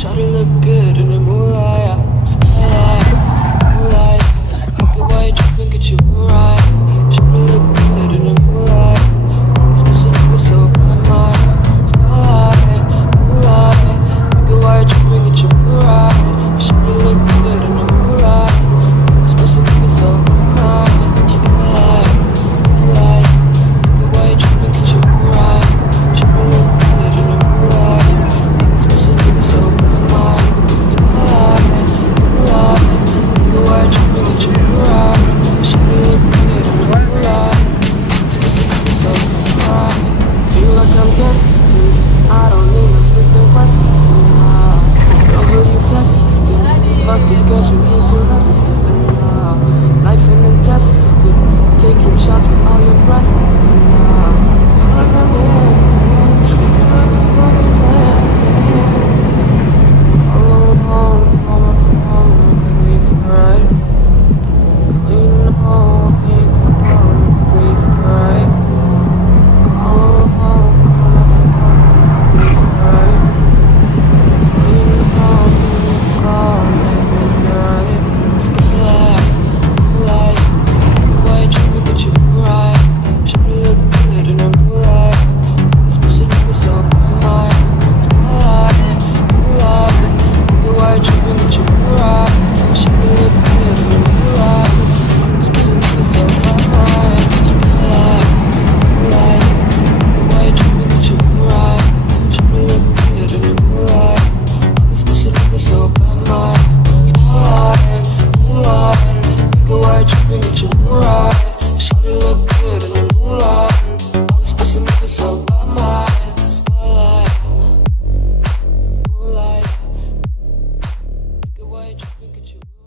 Shawty look good in the moonlight, spotlight, moonlight. Look at why you tripping, get you right. Shawty look good in the moonlight. This pussy nigga so bad, my spotlight, moonlight. Look at why you tripping, get you right. Shawty look good in the moonlight. This pussy nigga so bad, my spotlight, moonlight. Look at why you tripping, get you right. Shawty look good in the moonlight. This pussy nigga so bad, my spotlight, moonlight. Look at why you tripping, get you right. Shawty look good in the moonlight. This pussy nigga so bad. Feel like I'm destined. I don't need no Smith and Wesson. Girl, who you testing? Fuck your schedule, here's your lesson. Life and intestine, taking shots with all your breath. Feel like I'm dead, treated like a broken man. All alone on my phone, make me feel right. Girl, you know I ain't gone, make me feel right. All alone on my phone, make me feel right. Girl, you know I ain't gone, make me feel right. Spotlight, moonlight, look at why you tripping, get you right. Shawty look good in the moonlight. This pussy nigga so bad, my spotlight, moonlight. Look at why you tripping, get you right. Shawty look good in the moonlight. This pussy nigga so bad, my spotlight, moonlight. Look at why you tripping, get you right. Shawty look good in the moonlight. This pussy nigga so bad, my spotlight, moonlight. Look at why you tripping, get you right. Shawty look good in the moonlight. This pussy nigga so bad, my spotlight, moonlight. Look at why you tripping, get you right.